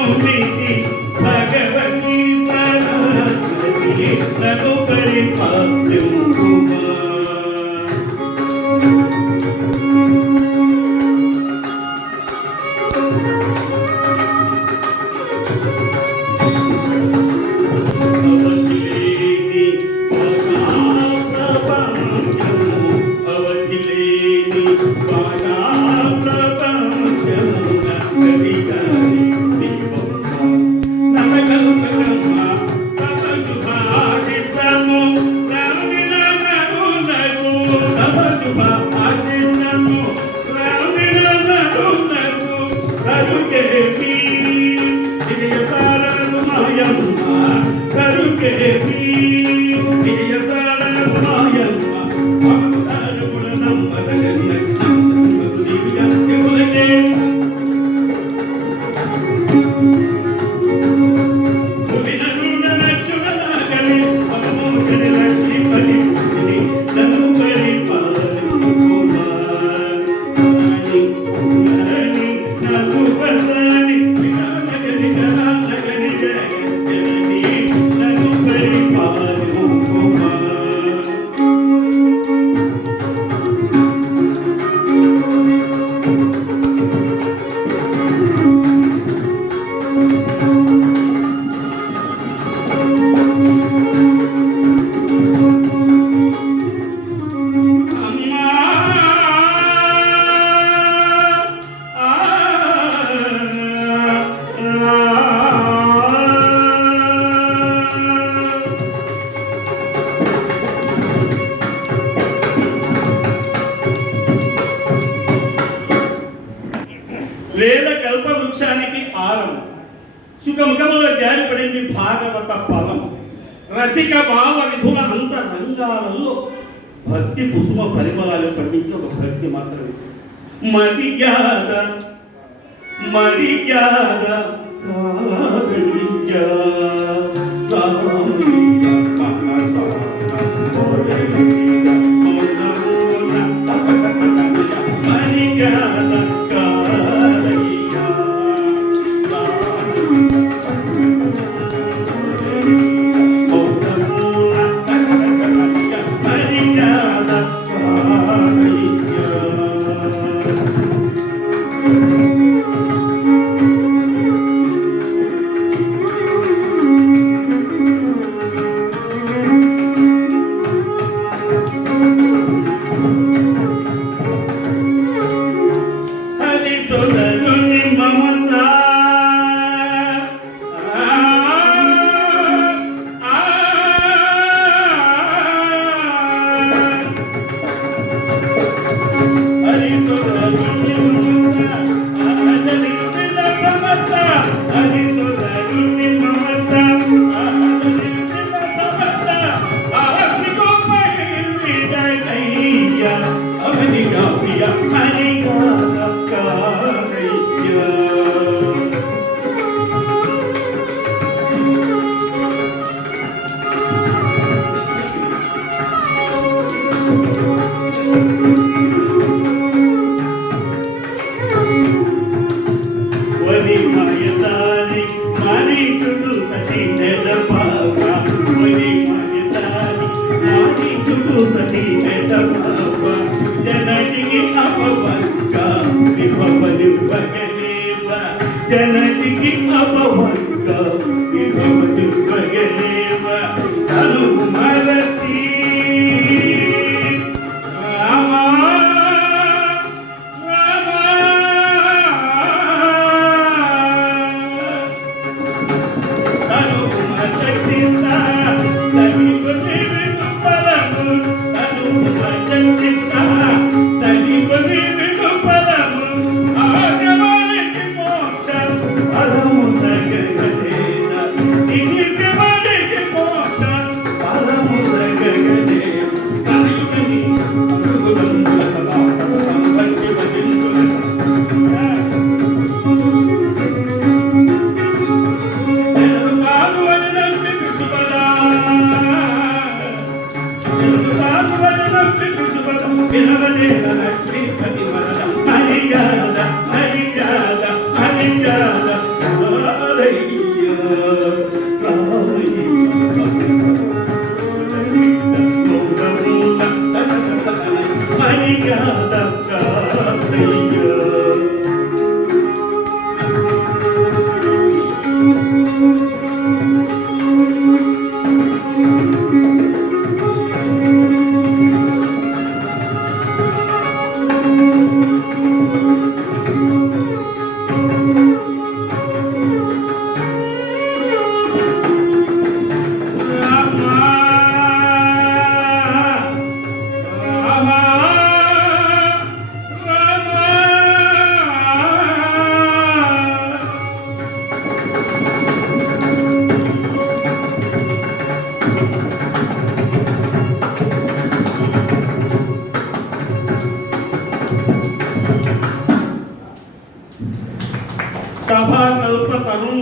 నమ్మితి భగవతి సరస్వతి నన్ను పరిపాలింపుమా. వేద కల్ప వృక్షానికి ఆరం సుఖముఖముల జారిపడింది భాగవత ఫలం. రసిక భావ విధుల అంతరంగాలలో భక్తి కుసుమ పరిమళాలు పండించిన ఒక భక్తి మాత్రమే. మర్యాద మర్యాద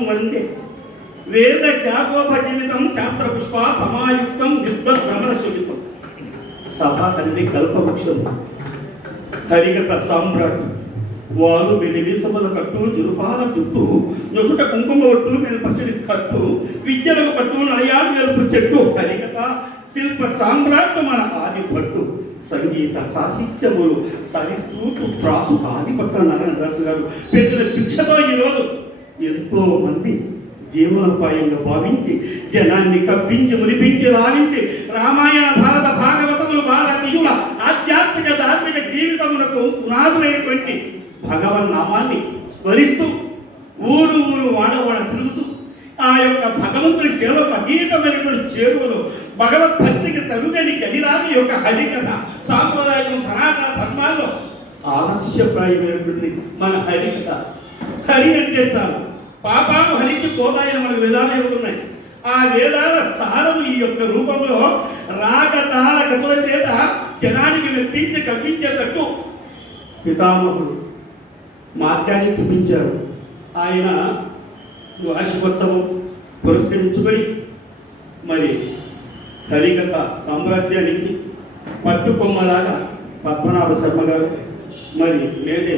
వందే వేద శాఖోపజీవితం శాస్త్ర పుష్ప సమాయుక్తం విద్వత్ భ్రమర శోభితం. సభా తండ్రి కల్పవృక్షం హరికథ సామ్రాట్ వారు వెలివిసముల కట్టు జురుపాల చుట్టూ నొసుట కుంకుమ ఒట్టు నేను పసిడి కట్టు విద్యలకు పట్టు నడయాలు వెలుపు చెట్టు హరికథ శిల్ప సామ్రాట్ మన ఆది పట్టు సంగీత సాహిత్యములు సాహిత్యూతు త్రాసు ఆదిపట్ల నారాయణదాసు గారు పెట్టిన భిక్షతో ఈరోజు ఎంతో మంది జీవనోపాయంగా భావించి జనాన్ని కప్పించి మునిపించి రావించి రామాయణ భారత భాగవతములు భారతీయుల ఆధ్యాత్మిక ధార్మిక జీవితములకు పునాదులైనటువంటి భగవన్నామాన్ని స్మరిస్తూ ఊరు ఊరు వాడవాడ తిరుగుతూ ఆ యొక్క భగవంతుని సేవకు అతీతమైనటువంటి చేరువలో భగవద్భక్తికి తగుగని గడిలాగా యొక్క హరికథ సాంప్రదాయం సనాతన ధర్మాల్లో ఆలస్యప్రాయమైనటువంటి మన హరికథ. హరి అంటే చాలు పాపాలు హరికి పోతాయని మనకు వేదాలు చెబుతున్నాయి. ఆ వేదాల సారము ఈ యొక్క రూపంలో రాగతాళ గతుల చేత జనానికి మెప్పించి కప్పించేటట్టు పితామహుడు మార్గాన్ని చూపించారు. ఆయన వార్షికోత్సవం పురస్కరించుకొని మరి హరికథ సామ్రాజ్యానికి పట్టుకొమ్మలాగా పద్మనాభ శర్మ గారు మరి నేటి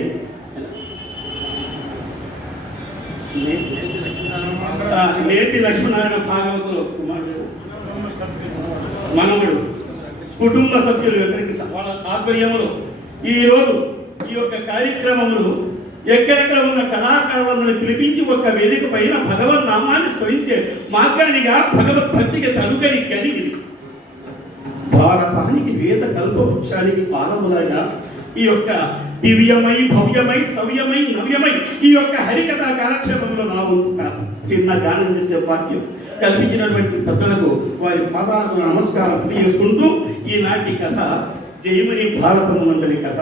లక్ష్మీనారాయణ భాగవతులు కుమారుడు మనముడు కుటుంబ సభ్యులు ఎక్కడికి వాళ్ళ ఆధ్వర్యంలో ఈరోజు ఈ యొక్క కార్యక్రమములు ఎక్కడెక్కడ ఉన్న కళాకారులను పిలిపించి ఒక వేదిక పైన భగవన్ నామాన్ని స్మరించే మార్గానిగా భగవద్భక్తికి తనుగని కలిగింది. భారతానికి వేద కల్పవృక్షానికి ఆరంభంగా ఈ యొక్క దివ్యమై భవ్యమై సవ్యమై నవ్యమై ఈ యొక్క హరికథా కాలక్షేపంలో నా చిన్న గానం చేసే భాగ్యం కల్పించినటువంటి పెద్దలకు వారి పాదాలకు నమస్కారం తెలియజేసుకుంటూ ఈనాటి కథ జయమని భారతమునందరి కథ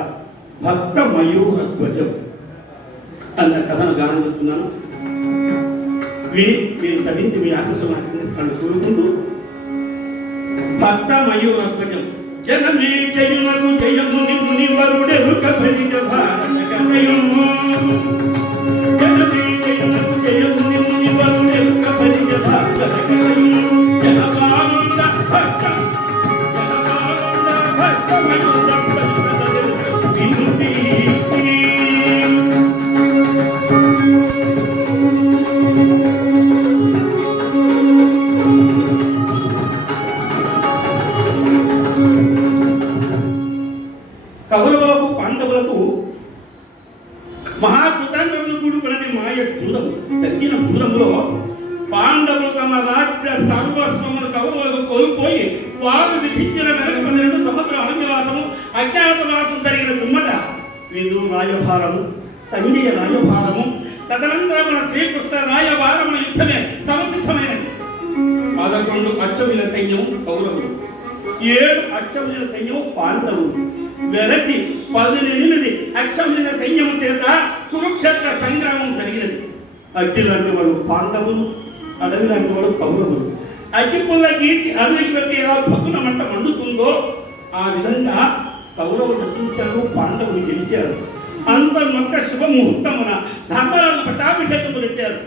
భక్త మయూరధ్వజం అన్న కథను గానం చేస్తున్నాను. విని మీరు తగ్గించి మీ ఆశస్సు నాకు అందిస్తాను కోరుకుంటూ భక్త మయూరధ్వజం జనమే జయులకు జయముని మునివరుడెరుక భజిత భారత కథయము జనమే జయులకు జయముని మునివరుడెరుక భజిత భారత కథయము జనపాలుండ భక్త కౌరవులకు పాండవులకు మహాకృతాంతములు కూడుకున్నది మాయ జూదం. జరిగిన జూదంలో పాండవులు తమ రాజ్య సర్వస్వమును కౌరవులకు కోల్పోయి వారు విధించిన మేరకు 12 సంవత్సరాల అరణ్యవాసము అజ్ఞాతవాసం జరిగిన పిమ్మట విదు రాయభారము సంజయ రాయభారము తదనంతరం శ్రీకృష్ణ రాయభారముల యుద్ధమే సమసిద్ధమైనది. 11 అచ్చవిల సైన్యం కౌరవులు, 7 అచ్చవిల సైన్యం పాండవులు వెరసి 18 అక్షమిన సైన్యము చేత కురుక్షేత్ర సంగ్రామం జరిగినది. అగ్ని లాంటి వాడు పాండవులు, అడవి లాంటి వాడు కౌరవులు. అగ్గి పుల్ల గీచి అడవికి వెళ్ళి ఎలా భగ్గున మంట మండుతుందో ఆ విధంగా కౌరవులు నశించారు, పాండవులు గెలిచారు. అందరినొక్క శుభముహూర్తమున ధర్మరాజు పట్టాభిషేకము పెట్టారు.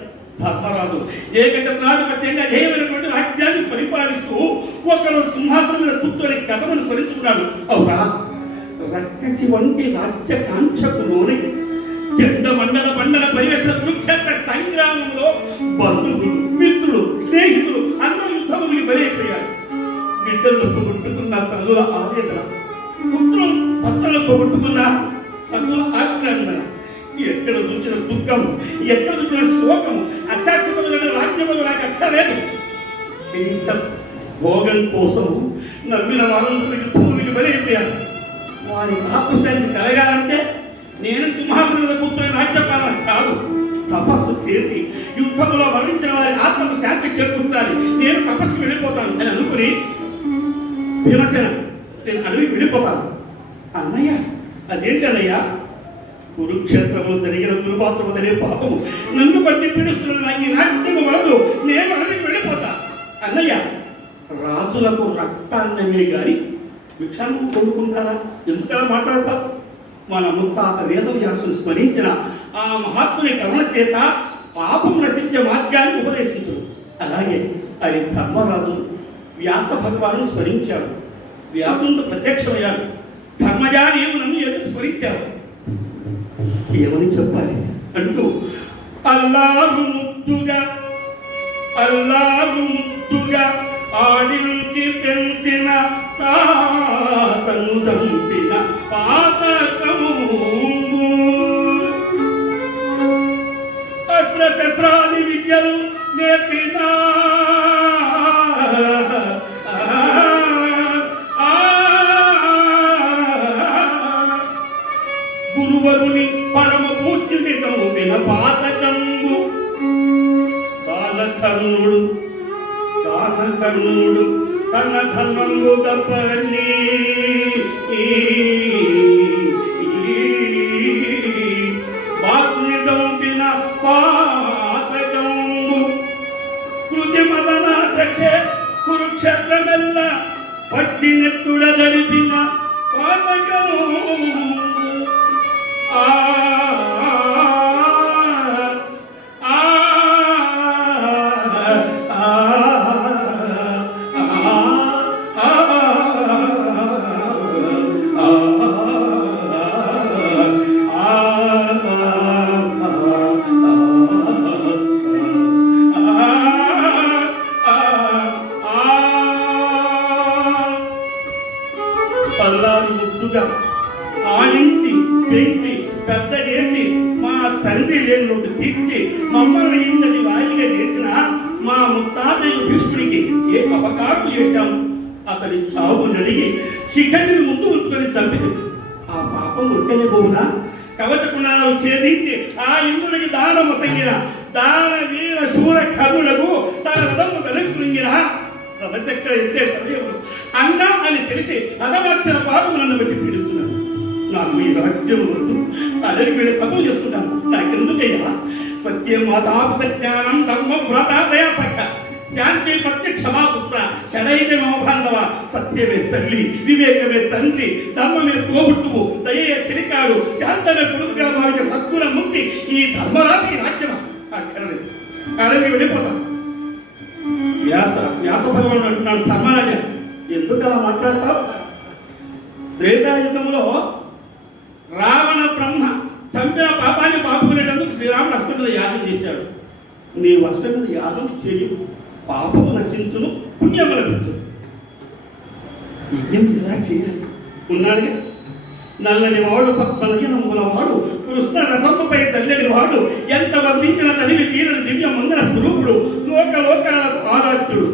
ధర్మరాజు ఏకచక్రాధిపత్యంగా జయమైనటువంటి రాజ్యాన్ని పరిపాలిస్తూ ఒకరు సింహాసనం మీద కూర్చొని కథను స్మరించుకున్నాడు. అవునా, రక్కసి వంటి రాజ్య కాంక్షకు లోని చెడ్డ మండల పరివేషణ కురుక్షేత్ర సంగ్రామంలో బంధువులు, మిత్రులు, స్నేహితులు అందరూ యుద్ధములు బలైపోయారు. బిడ్డలు పొగొట్టుకున్న తల్లుల ఆవేదన, పుత్రులు భర్తలు పొగొట్టుకున్న సతుల ఆక్రందన, ఎక్కడ చూసిన దుఃఖము, ఎక్కడ చూసిన శోకము, అశాశ్వతమైన రాజ్యములు నాకు అక్కర్లేదు. భోగం కోసం నమ్మిన వారందరూ యుద్ధములకు బలైపోయారు. వారి ఆపుశాన్ని కలగాలంటే నేను సింహాసనం మీద కూర్చొని రాజ్యపాలన కాదు, తపస్సు చేసి యుద్ధంలో మరణించిన వారి ఆత్మకు శాంతి చేకూర్చాలి. నేను తపస్సు వెళ్ళిపోతాను అని అనుకుని భీమసేన నేను అడవికి వెళ్ళిపోతాను. అన్నయ్య, అదేంటి అన్నయ్య? కురుక్షేత్రంలో జరిగిన దుర్పాత్రము అనే పాపము నన్ను బట్టి పీడిస్తున్న నాకు ఈ రాజ్యము వలదు, నేను అడవికి వెళ్ళిపోతా. అన్నయ్య, రాజులకు రక్తాన్నమే గారి భిక్షాన్ని కొనుక్కుంటారా? ఎందుకలా మాట్లాడతాం? మన ముత్తాత వేదవ్యాసుని స్మరించిన ఆ మహాత్ముని కరుణ చేత పాపం నశించే మార్గాన్ని ఉపదేశించు. అలాగే అది ధర్మరాజు వ్యాస భగవాను స్మరించాడు. వ్యాసుడు ప్రత్యక్షమయ్యాడు. ధర్మజా నీవు నన్ను ఎందుకు స్మరించావు? ఏమని చెప్పాలి అంటూ అల్లారు ముద్దుగా ఆడించి పెంచిన తాతను చంపిన పాతకము అస్త్రశస్త్రాది విద్యలు నేర్పిన గురువరుని పరమ పూజ్యుని చంపిన పాతకంబు దానకర్ణుడు తన ధర్మంబు తప్పని వాక్ని చంపిన పాతకంబు కృతి మదన సఖ్య కురుక్షేత్రమెల్ల పచ్చినెత్తుడ జరిపిన పాతకము ముద్దుగా ఆడించి పెంచి పెద్ద చేసి మా తండ్రి లేని తీర్చి మమ్మల్ని ఇంతటి వాయిగా చేసిన మా ముత్తాతయ్య భీష్ముడికి ఏ అపకారం చేశాము? అతని చావు నడిగి శిఖరిని ముందు ఉంచుకొని చంపింది. ఆ పాపం ఉట్టని పోవునా? కవచకుణాలు ఛేదించి ఆ ఇంద్రుడికి దానము సంగిన దాన వీర శూర కర్ణులకు తన రథము వెలుగుంగిన రథచక్ర ఎత్తే సమయంలో అన్నా అని తెలిసి అదవచ్చిన పాపం నన్ను బట్టి పీడిస్తున్నాను. నాకు ఈ రాజ్యం వద్దు, అదరికి వీళ్ళు తప్పులు చేసుకుంటాను. నాకెందుకయ్యా? సత్యం మాతాపిత జ్ఞానం ధర్మం వ్రతాదయ సఖ శాంతి పత్య క్షమాపుత్ర షడైతే మమబాంధవ. సత్యమే తల్లి, వివేకమే తండ్రి, ధర్మమే తోబుట్టువు, దయే చిరికాడు, శాంతమే కొడుకుగా భావించే సద్గుణ ముక్తి ఈ ధర్మరాజు రాజ్యం అక్కర్లేదు. అడవి వెళ్ళిపోతాం. వ్యాస భగవానుడు అంటున్నాడు, ధర్మరాజ ఎందుకు అలా మాట్లాడతావు? త్రేతాయుగంలో రావణ బ్రహ్మ చంపిన పాపాన్ని పాపుకునేటందుకు శ్రీరాముడు అష్టమిద యాగం చేశాడు. నీవు అష్టమిద యాగం చేయు, పాపము నశించును, పుణ్యము లభించును. యజ్ఞం ఎలా చేయాలి? ఉన్నాడుగా. నల్లని వాడు పద్మనయనముల వాడు కృష్ణ రసంపై తల్లని వాడు ఎంత వర్ణించిన తనివి తీరని దివ్య మంగళ స్వరూపుడు లోకాలకు ఆరాధ్యుడు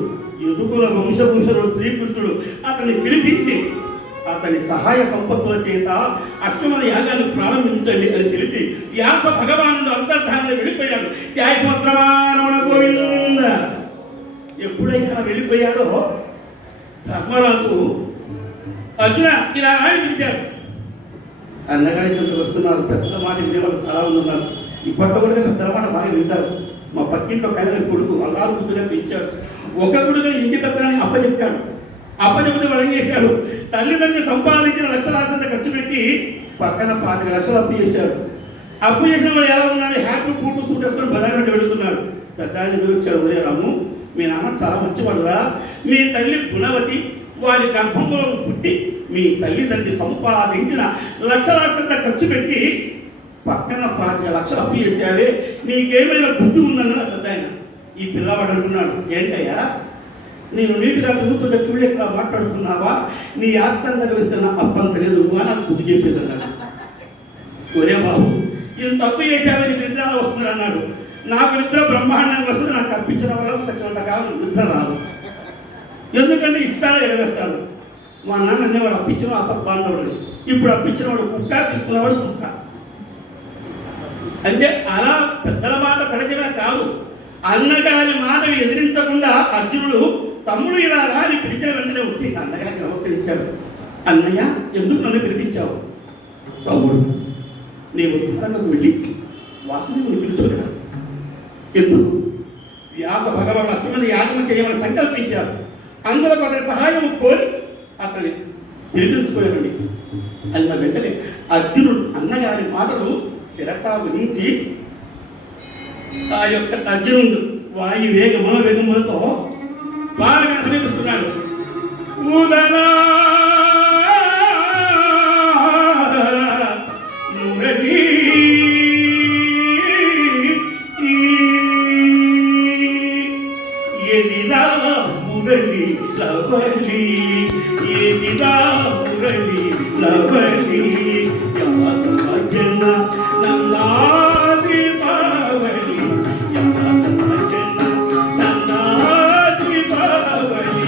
యదుకుల వంశభూషణుడు శ్రీకృష్ణుడు అతన్ని పిలిపించి అతని సహాయ సంపత్తుల చేత అష్టమ యాగాన్ని ప్రారంభించండి అని తెలిపి వ్యాస భగవానుడు అంతర్ధానంలో వెళ్ళిపోయాడు. త్యాగోత్రమానమున గోవింద. ఎప్పుడైనా వెళ్ళిపోయాడో ధర్మరాజు అర్జున ఇలా అని పిలిచాడు. అన్నగారి చెంతలు వస్తున్నారు, పెద్ద మాట వినేవాళ్ళు చాలా మంది ఉన్నారు. ఇప్పట్లో కూడా పెద్ద మాట బాగా వింటారు. మా పక్కింట్లో కైదరి కొడుకు అల్లారు బుద్ధిగా పెంచాడు. ఒక కొడుకు ఇంటి పెద్దలని అప్పచెప్పాడు. అప్పచెప్పితే వాడు ఏం చేశాడు? తల్లిదండ్రులు సంపాదించిన లక్షలాసంత ఖర్చు పెట్టి పక్కన 5 లక్షలు అప్పు చేశాడు. అప్పు చేసిన వాడు ఎలా ఉన్నాడు? హ్యాపీ కూటు సూటేసుకొని బజార్ వెంట వెళుతున్నాడు. పెద్ద ఆయన ఎదురొచ్చాడు, ఒరే రాము మీ నాన్న చాలా మంచివాడురా, మీ తల్లి గుణవతి, వారి గర్భంలో పుట్టి మీ తల్లిదండ్రి సంపాదించిన లక్షలాసంత ఖర్చు పెట్టి పక్కన 5 లక్షలు అప్పు చేశావే, నీకేమైనా బుద్ధి ఉందన్న పెద్ద ఆయన. ఈ పిల్లవాడు అంటున్నాడు, ఏంటయ్యా నేను నీటిగా తిరుగుతుంటే చూడలేక మాట్లాడుతున్నావా? నీ ఆస్తంగా వెళ్తున్న అప్పం తెలియదు అని నాకు బుద్ధి చెప్పేది అన్నాడు. ఒరే బాబు నేను తప్పు చేశావని నిద్ర వస్తుంది అన్నాడు. నాకు నిద్ర బ్రహ్మాండంగా వస్తుంది, నాకు అప్పించిన వల్ల సచ్చినంత కాదు నిద్ర రాదు. ఎందుకంటే ఇస్తాడు ఎగవేస్తాడు. మా నాన్న అనేవాడు అప్పించిన అప్ప బాంధవుడు, ఇప్పుడు అప్పించిన వాడు కుక్క, తీసుకున్నవాడు చుక్క. అంటే అలా పెద్దల మాట పడచమే కాదు, అన్నగారి మాటను ఎదిరించకుండా అర్జునుడు తమ్ముడు ఇలా అని పిలిచిన వెంటనే వచ్చి అన్నగారికి నమస్కరించాడు. అన్నయ్య ఎందుకు నన్ను పిలిపించావు? తమ్ముడు నేను ద్వారంలోకి వెళ్ళి వాసుదేవుని పిలుచుకున్నాను. ఎందుకు? వ్యాస భగవాన్ అష్టమిద యాగం చేయమని సంకల్పించారు. అందులో కొంత సహాయం కోరి అతన్ని పిలిపించుకోలేమండి అన్న వెంటనే అర్జునుడు అన్నగారి మాటలు శిరసా వహించి ఆ యొక్క అర్జునుడు వాయు వేగ మనోవేగములతో బాలగా సమీపిస్తున్నాడు. ఉదరా మురళీ ఎదిరా మురళి లవలి ఎదిరా మురళి లవలి జన నల్లాది పావలి జన నల్లాది పావలి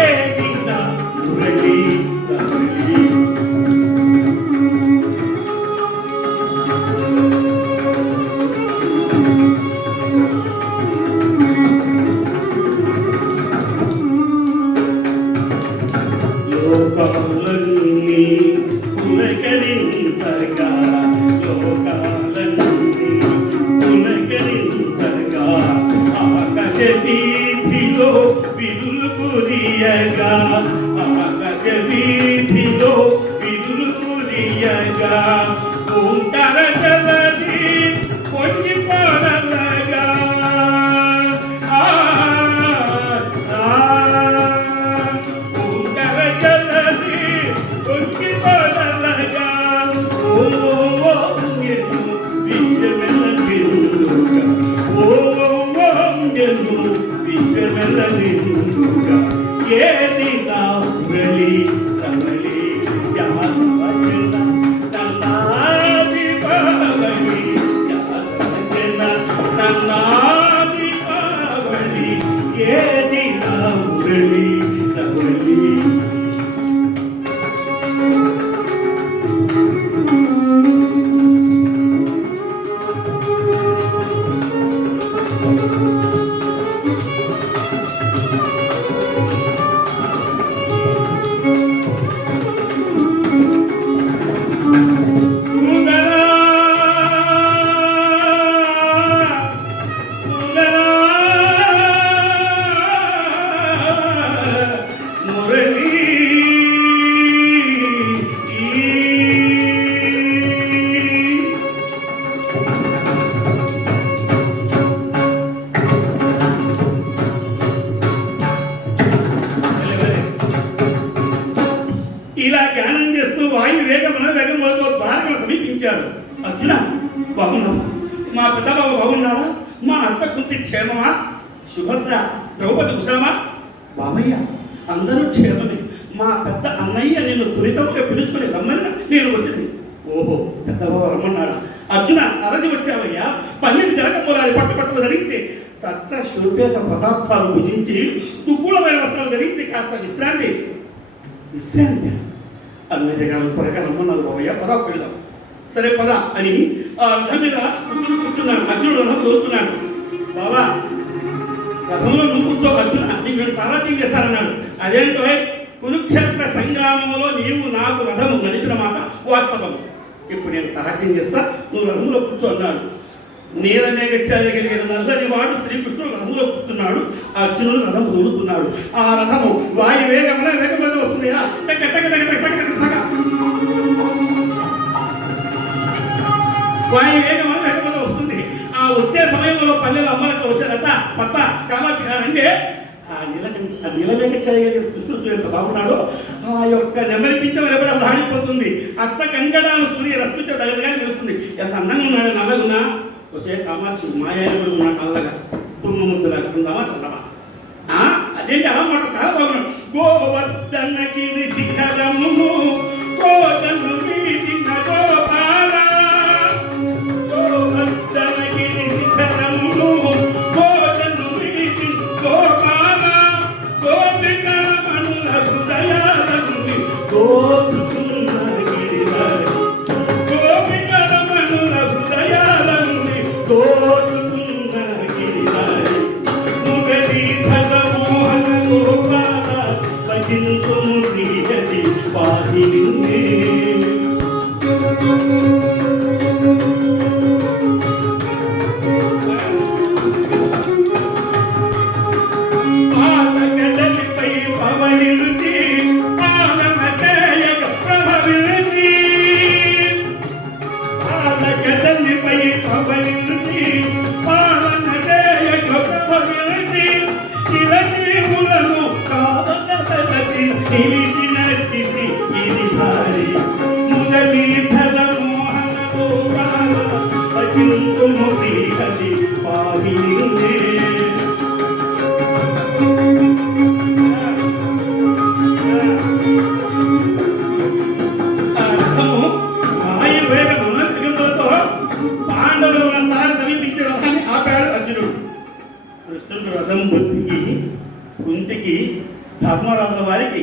ఎదిరా మురళి లవలి. లోకాలన్నీ పులకరించగా లోకాలన్నీ పులకరించగా ఆకాశ వీధిలో విరులు కురియగా ఆకాశ వీధిలో విరులు కురియగా ఓంకార జలది పొంగి పొరలగా ఏదిరా మురళి రమళి నల్లాది పావలి నల్లాది పావలి ఏదిరా మురళి రమళి. ఇలా ధ్యానం చేస్తూ వాయు వేగం మనోవేగములతో ద్వారకను సమీపించారు. అర్జున బాగున్నావా? మా పెద్ద బాబు బాగున్నాడా? మా అత్త కుంతి క్షేమమా? సుభద్ర ద్రౌపది కుశలమా? బామయ్య అందరూ క్షేమమే. మా పెద్ద అన్నయ్య నిన్ను త్వరితముగా పిలుచుకొని రమ్మని నేను వచ్చింది. ఓహో పెద్ద బాబు రమ్మన్నాడా? అర్జున అలసి వచ్చావయ్యా. పన్నెండు జలకంబోలాడి పట్టుపట్టులు ధరించి సత్ర శుభ్యత పదార్థాలు భుజించి దుక్కులమైన వస్త్రాలు ధరించి కాస్త విశ్రాంతి అన్నయ్య గారు త్వరగా రమ్మన్నారు. బాబయ్య పద పెడదాం. సరే పద అని ఆ రథం మీద కూర్చున్నాడు. అర్జునుడు రథం కోరుతున్నాడు. బాబా రథంలో నువ్వు కూర్చో అర్జున, నీకు నేను సారథ్యం చేస్తానన్నాడు. అదేంటో కురుక్షేత్ర సంగ్రామంలో నీవు నాకు రథము నడిపిన మాట వాస్తవం. ఇప్పుడు నేను సారథ్యం చేస్తా, నువ్వు రథంలో కూర్చో అన్నాడు. నీలమేఘ చేయగలిగిన నల్లని వాడు శ్రీకృష్ణుడు రథంలో కూర్చున్నాడు. అర్జునుడు రథం దూడుతున్నాడు. ఆ రథము వాయు వేగమైన వేగమైన వస్తుంది. వాయు వేగమైన వేగమైన వస్తుంది. ఆ వచ్చే సమయంలో పల్లెలు అమ్మలతో వచ్చారట పత్త కామాక్షి గారంటే ఆ నీలమేఘ చేయగలిగిన కృష్ణుడు ఎంత బాగున్నాడో ఆ యొక్క నెమరిపించమని ఎవరు ఆడిపోతుంది. అష్ట కంగడాలు సూర్య రశ్మించ దగ్గరగా తెలుస్తుంది. ఎంత అందంగా ఉన్నాడు. నల్లగున్నా వస్తే కామాక్షి మాయాలు కూడా ఉన్నాడు. నల్లగా తుమ్మ ముద్దులాగా ఉందామా చందమా. అదేంటి అలా మాట చాలా బాగున్నాడు. గోవర్ధనగిరి శిఖరము కోటను వీడిన గోపాల గోవర్ధనగిరి శిఖరము కోటను వీడిన గోపాల గోపికమణుల హృదయాలని గోపుకున్న గిరిధర గోపికమణుల హృదయాలని గోపుకున్న గిరిధర నువ్వెది ధర మోహన గోపాల భజింతుము శ్రీహరి కృష్ణుడు రథం బుద్ధికి కుంతికి ధర్మరాజుల వారికి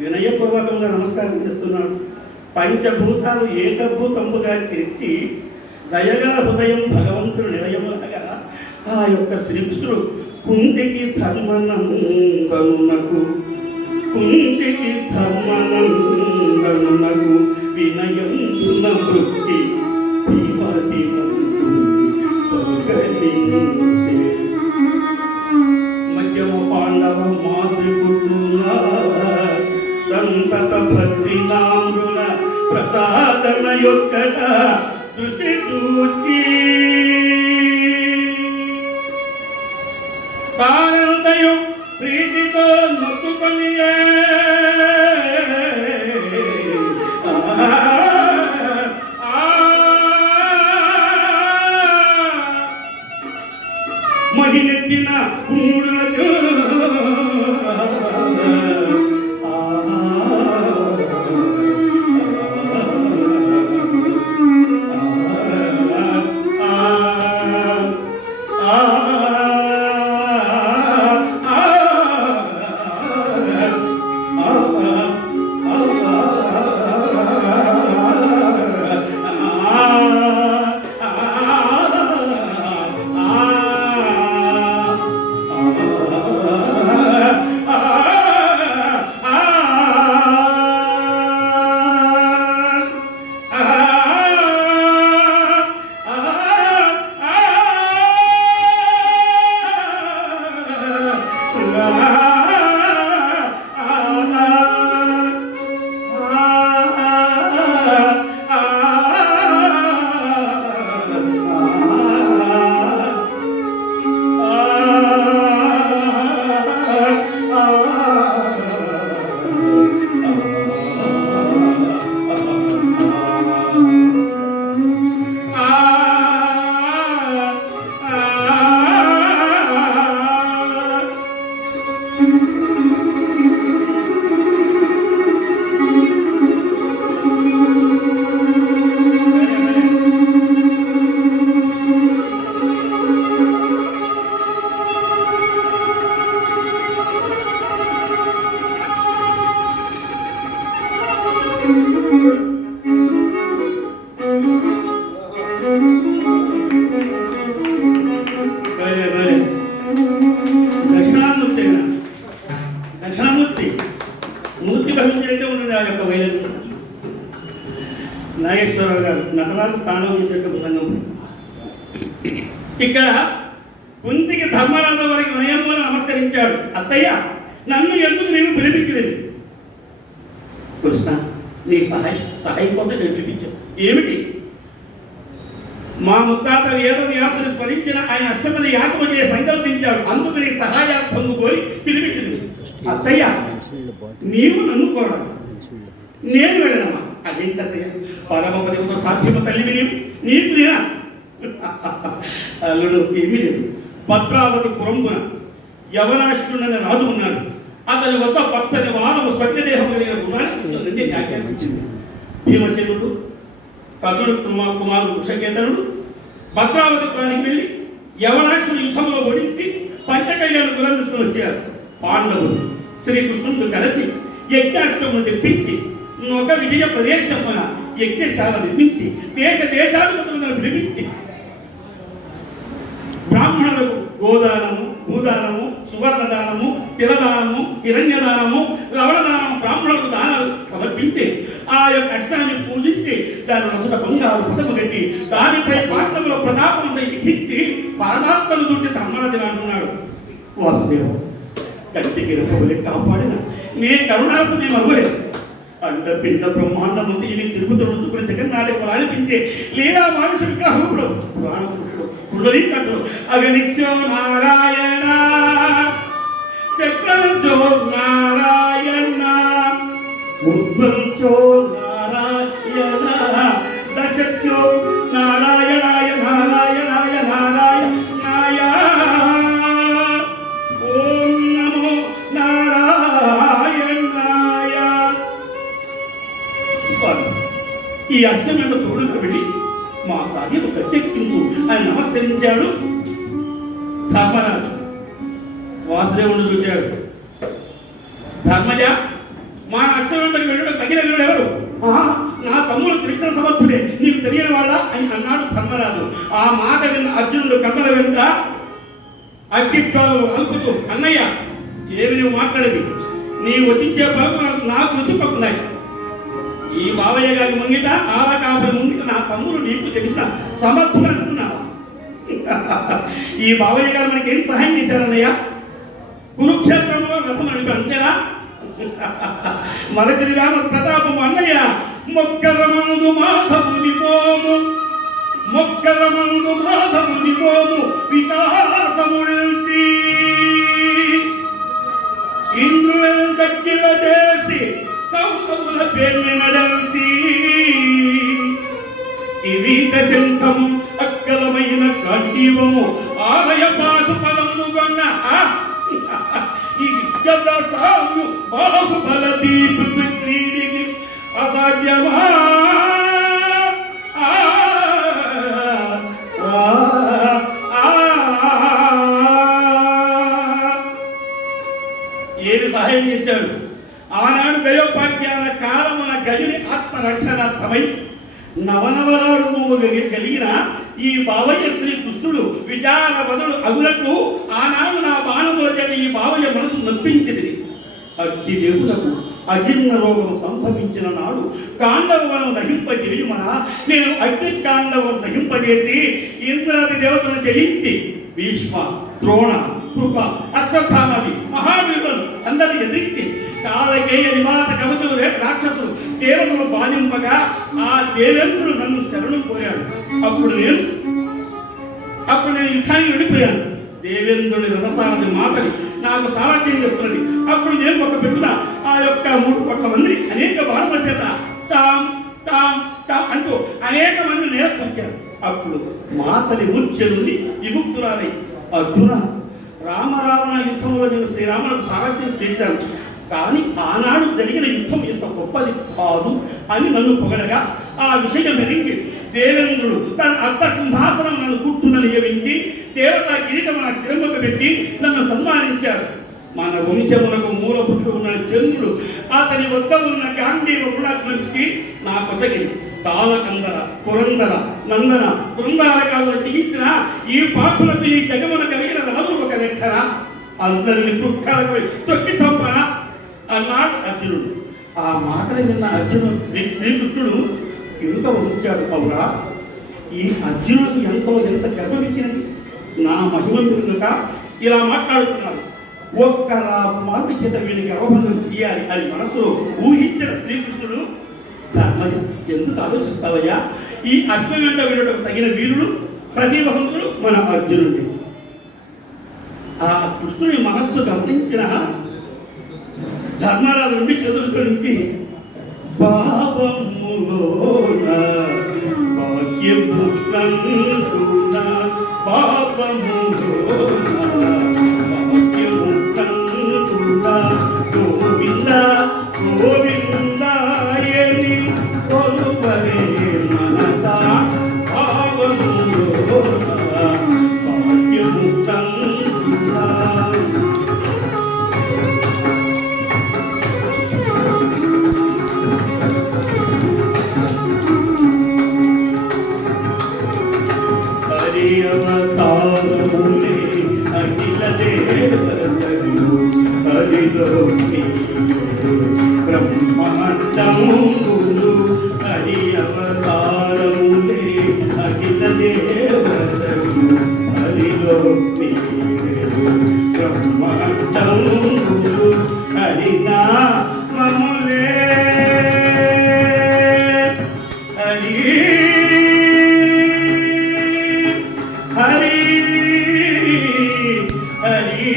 వినయపూర్వకంగా నమస్కారం చేస్తున్నాడు. పంచభూతాలు ఏకభూతముగా చేర్చి దయగా హృదయం భగవంతుడు నిలయములగా ఆ యొక్క శ్రీకృష్ణుడు కుంతికి ధర్మనందనునకు వినయం వృత్తి మధ్యమ పాండవ మాతృపుత్రుల సంతత భద్రినాంబుల ప్రసాదన యొక్కట దృష్టి చూచి తానంతయు ప్రీతితో నొక్కుకొని మహిళెత్తిన మూడులకు దక్షిణామూర్తి మూర్తి భవించినట్టే ఉన్నది ఆ యొక్క వైద్యం. నాగేశ్వరరావు గారు నటరాజు స్థానం చేసేట్టు బృందంగా ఉంది. ఇక్కడ కుంతికి ధర్మరాజు వారికి వినయంగా నమస్కరించాడు. అత్తయ్య, నన్ను ఎందుకు నేను పిలిపించలేదు? కృష్ణ, నీ సహాయం కోసం నేను పిలిపించాను. ఏమిటి? మా ముత్తాత వేద వ్యాసుని స్మరించిన ఆయన అష్టపది యాగము సంకల్పించాడు. అందుకు నీ సహాయార్థం కోరి పిలిపించింది. అత్తయ్య, నీవు నన్ను కోరడం నేను వెళ్ళనమ్మా? అదేంటి అత్తయ్య? పరమపదితో సాధ్యమ తల్లివి నీకు నేనా? అల్లుడు, ఏమీ లేదు. భద్రావతి పురంపున యవనాష్టుడనే రాజు ఉన్నాడు. అతని వద్ద పచ్చని వానము స్వచ్ఛదేహం కలిగిన గుణాన్ని వ్యాఖ్యానించింది. భీమసేనుడు కర్ణుడు కుమారుడు కుశకేతనుడు భద్రావతి పురానికి వెళ్ళి యవనాష్టుడు యుద్ధంలో ఓడించి పంచకళ్యాణం కులందిస్తుని వచ్చారు. పాండవులు శ్రీకృష్ణుడు కలిసి యజ్ఞాష్టమును తెప్పించి ఒక విజయ ప్రదేశమున యజ్ఞశాల నిర్మించి దేశాలను పిలిపించి బ్రాహ్మణులకు గోదానము, భూదానము, సువర్ణదానము, తిలదానము, హిరణ్యదానము, లవణదానము బ్రాహ్మణులకు దానాలు సమర్పించి ఆ యొక్క అష్టాన్ని పూజించి దాని రసుట బంగారు పుటము కట్టి దానిపై పాండవుల ప్రతాపం ఎక్కించి పరమాత్మను చూసి ధర్మరాజు అంటున్నాడు. వాసుదేవ, కంటికి రెప్పవలే కాపాడిన నే కరుణాసు నీ మరువలేదు. అండపిండ బ్రహ్మాండముంది ఈ తిరుగుతున్న జగన్నాడే అనిపించే లీలా మానుష విగ్రహముడు పురాణ పురుషుడు పురుడీకటుడు అగనిత్యో నారాయణ చక్రంచో నారాయణ ఉద్భంచో నారాయణ దశక్షో నారాయణాయ నారాయణాయ నారాయణాయ ఓం నమో నారాయణాయ. ఈ అష్టమితో తోడుగా వెళ్ళి మా కార్యము గట్టెక్కించు అని నమస్కరించాడు ధర్మరాజు. వాసుదేవుడు చూచాడు. ధర్మజ, మా అశ్వరుడికి వెళ్ళడం తగిన వీరుడు ఎవరు? నా తమ్ముడు తెలిసిన సమర్థుడే, నీకు తెలియని వాళ్ళ అని అన్నాడు ధర్మరాజు. ఆ మాట విన్న అర్జునుడు కమ్మల వెనుక అగ్నిజ్వాలను అలుపుతూ, అన్నయ్య ఏమి నువ్వు మాట్లాడేది? నీ వచించే పలుకు నాకు రుచిపక్కున్నాయి. ఈ బావయ్య గారి ముంగిట ఆలకాపరి ముంగిట నా తమ్ముడు నీకు తెలిసిన సమర్థుడు అంటున్నావా? ఈ బావయ్య గారు మనకి ఏం సహాయం చేశారన్నయ్య? కురుక్షేత్రంలో రథం నడిపి, అంతేనా? మరచిదిగా మన ప్రతాపము అన్నయ్య. మొక్కరమందు మాధవుని మోము, మొక్కరమందు మాధవుని మోము వికాసముల్చి ఇంద్రులను గట్టిల చేసి కౌకముల పేర్ని నడల్చి కిరీట శంఖము అక్కలమైన కంఠీవము ఆలయ పాసు పదము గొన్న సాము బాహుబల దీపు క్రీడికి అసాధ్యమా. ఏమి సహాయం చేశాడు? ఆనాడు గయోపాఖ్యాన కాలమున గజుని ఆత్మరక్షణార్థమై నవనవరాడు కలిగిన ఈ బావయ్య శ్రీ కృష్ణుడు విచార బదులు అగులకు ఆనాడు నా బాణముల చేత ఈ బావయ్య మనసు నొప్పించింది. అగ్ని దేవులకు అజీర్ణ రోగం సంభవించిన నాడు కాండవనం దహింపజేయుమన నేను అగ్ని కాండవం దహింపజేసి ఇంద్రాది దేవతలను జయించి భీష్మ, ద్రోణ, కృప, అశ్వత్థామాది మహావీరులను అందరిని ఎదిరించి కాలకేయ నివాత కవచులు రాక్షసులు దేవతలు బాధింపగా ఆ దేవేంద్రుడు నన్ను శరణం కోరాడు. అప్పుడు నేను యుద్ధానికి వెళ్ళిపోయాను. దేవేంద్రుని రథసారథి మాతని నాకు సారథ్యం చేస్తున్నది. అప్పుడు నేను ఒక పెట్టున ఆ యొక్క 3 కోట్ల మందిని అనేక బాణముల చేత టామ్ టామ్ టామ్ అంటూ అనేక మంది నేలకు వచ్చారు. అప్పుడు మాతని మూర్ఛ నుండి విముక్తురాలై, అర్జున, రామరావణ యుద్ధంలో నేను శ్రీరాములకు సారథ్యం చేశాను, కానీ ఆనాడు జరిగిన యుద్ధం ఎంత గొప్పది కాదు అని నన్ను పొగడగా ఆ విషయం ఎరింగి దేవేంద్రుడు తన అర్థ సింహాసనం నన్ను కూర్చున్న నియమించి దేవతా కిరీటం నా శిరముకు పెట్టి నన్ను సన్మానించాడు. మన వంశమునకు మూల పురుషుడు ఉన్న చంద్రుడు అతని వద్ద ఉన్న గాంధీవ గుణాత్మించి నా కొసగి తాళకందర, పురందర, నందన, బృందారకాలను తీయించిన ఈ పాత్రులకు ఈ జగమున కలిగిన రాజు ఒక లెక్కన అందరిని దుఃఖాలకు తొక్కి చంపన అన్నాడు అర్జునుడు. ఆ మాటలు విన్న అర్జునుడు శ్రీకృష్ణుడు ఎంత ఉంచాడు. అవురా, ఈ అర్జునుడికి ఎంత గర్వమెక్కినది, నా మహిమ తిరుగుక ఇలా మాట్లాడుతున్నాడు. ఒక్క మార్పు చేత వీడికి గర్వభంగం చేయాలి అని మనసులో ఊహించిన శ్రీకృష్ణుడు, ధర్మజ ఎందుకు ఆలోచిస్తావయ్యా? ఈ అశ్వమేధ వీరుడు తగిన వీరుడు ప్రతిభవంతుడు మన అర్జునుడి. ఆ కృష్ణుడి మనస్సు గమనించిన ధర్మరాజు నుండి చదువుకు నుంచి పాపములోన భాగ్యము కంటున పాపములోన భాగ్యము కంటున గోవింద గోవిందాయని కొలువరే మనసా పాపములోన భాగ్యము కంటున. అవతారములే అఖిల దేవతలు హరిలోకి బ్రహ్మాండములు హరి అవతారములే అఖిల దేవతలు హరిలోకి బ్రహ్మాండములు హరినామములే హరి హరి హరి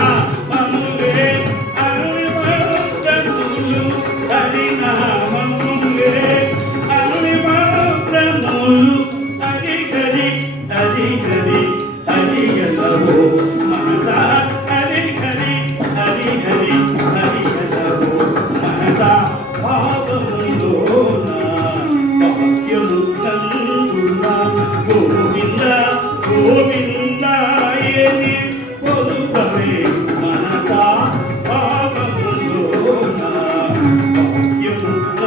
హరినామములే హరిమంత్రములు హరినామములే హరిమంత్రములు హరి హరి హరి హరి హరి ఎల్లవో మనసా హరి హరి హరి హరి హరి ఎల్లవో మనసా భావములోన భాగ్యము కలుగునా గోవింద గోవిందాయని కొలుపవే మనసా పాపములోన భాగ్యమునందునా.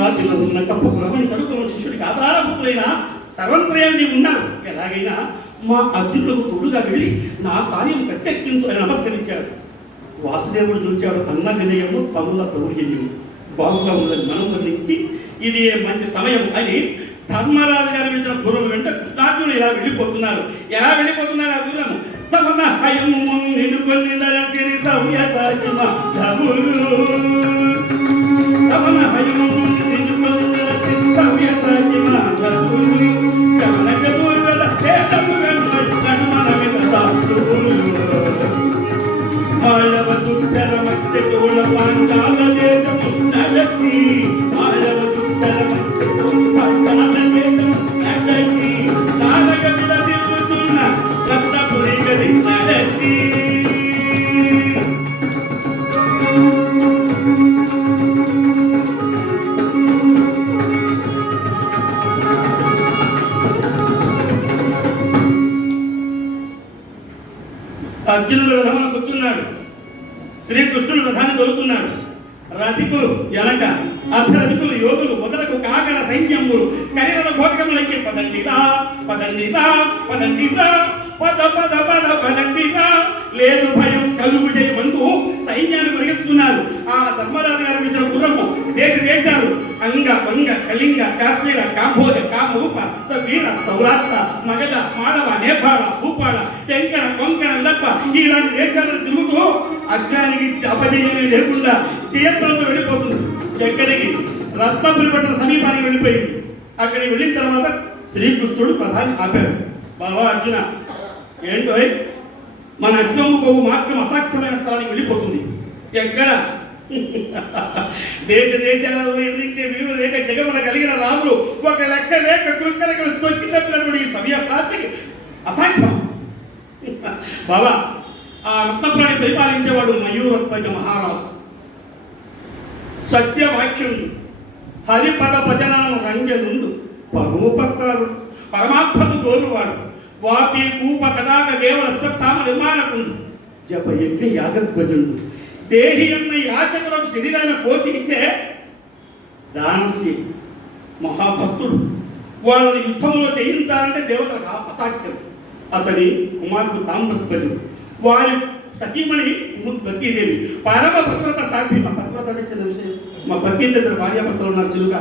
రాతిలో ఉన్న కప్పకు రమణి కడుపులో శిష్యుడికి ఆధారభూతులైన సర్వంత్రయాన్ని ఉన్నారు. ఎలాగైనా మా అర్జునులకు తోడుగా వెళ్ళి నా కార్యం కట్టెక్కించు అని నమస్కరించాడు. వాసుదేవుడు చూచాడు అన్న వినయము తమ్ముల దౌర్జన్యము బాగుగా ఉన్నది మనం గమనించి ఇది మంచి సమయం అని ధర్మరాజు గారు ఇచ్చిన గురువు వెంట కృష్ణార్జునుడు ఇలా వెళ్ళిపోతున్నారు. ఎలా వెళ్ళిపోతున్నారు ఆ గురువు? సమన హయము నిన్నుకొని ధరించిరి సౌయ సాచిమ ధములు సమన హయము నిన్నుకొని ధరించిరి సౌయ సాచిమ ధములు కమనక పూర్వల చేతము కనుమన మీద సాక్షులు మాళవ దుర్ధర మధ్య తోళ పాంచాల దేశము నడచి మాళవ దుర్ధర మధ్య తోళ పాంచాల దేశము నడచి నాగ మీద తిరుగుతున్న రత్నపురి గది నడచి. అర్జునుడు రథమున కూర్చున్నాడు. శ్రీకృష్ణుడు రథాన్ని తొలుతున్నాడు. రథికులు వెనక, అర్ధరథికులు యోధులు మొదలకు కాకర సైన్యములు కరిరథ ఘోటకములకి పదండిరా పదండిరా పదండిరా పద పద పద పదండిరా లేదు భయం కలుగు చేయమంటూ సైన్యాన్ని పరిగెత్తుతున్నారు. ఆ ధర్మరాజు గారు ఇచ్చిన గుర్రము దేశాలు అంగ వంగ కళింగ కాశ్మీర కాంబోజ కామరూప వీర సౌరాష్ట్ర మగధ మాళవ నేపాళ భూపాళ టెంకణ కొంకణ లప్ప ఇలాంటి దేశాలను తిరుగుతూ అశ్వానికి అపజయమే లేకుండా జయత్వంతో వెళ్ళిపోతుంది. ఎక్కడికి? రత్నపురి పట్టణ సమీపానికి వెళ్ళిపోయింది. అక్కడికి వెళ్ళిన తర్వాత శ్రీకృష్ణుడు ప్రధాని ఆపాడు. బాబా అర్జున, ఏంటో మన అశ్వము కొవ్వు మార్గం అసాధ్యమైన స్థలానికి వెళ్ళిపోతుంది. ఎక్కడ? దేశాలలో ఎదిరించే వీరు లేక జగమున కలిగిన రాజులు ఒక లెక్క లేక కృక్కలకలు తొక్కి తప్పినటువంటి సమయ సాక్షికి అసాధ్యం. బాబా, ఆ రత్నపురాన్ని పరిపాలించేవాడు మయూరత్వజ మహారాజు. సత్యవాక్యం హరిపద భజనాను రంజనుండు పరోపకారుడు పరమాత్మను కోరువాడు వాపి కూప తడాక దేవుల స్వత్థామ నిర్మాణకుండు జప యజ్ఞ యాగధ్వజుడు దేహి అన్న యాచకులకు శరీరాన్ని కోసి ఇచ్చే దానసి మహాభక్తుడు. వాళ్ళని యుద్ధంలో జయించాలంటే దేవతలకు అసాధ్యం. అతని కుమారుడు తామ్రధ్వజుడు, వారి సతీమణి గతీదేవి పరమ భద్రత సాధ్యం. భద్రత చిన్న విషయం. మా భక్తి దగ్గర భార్యాభర్తలు ఉన్నారు చిలుక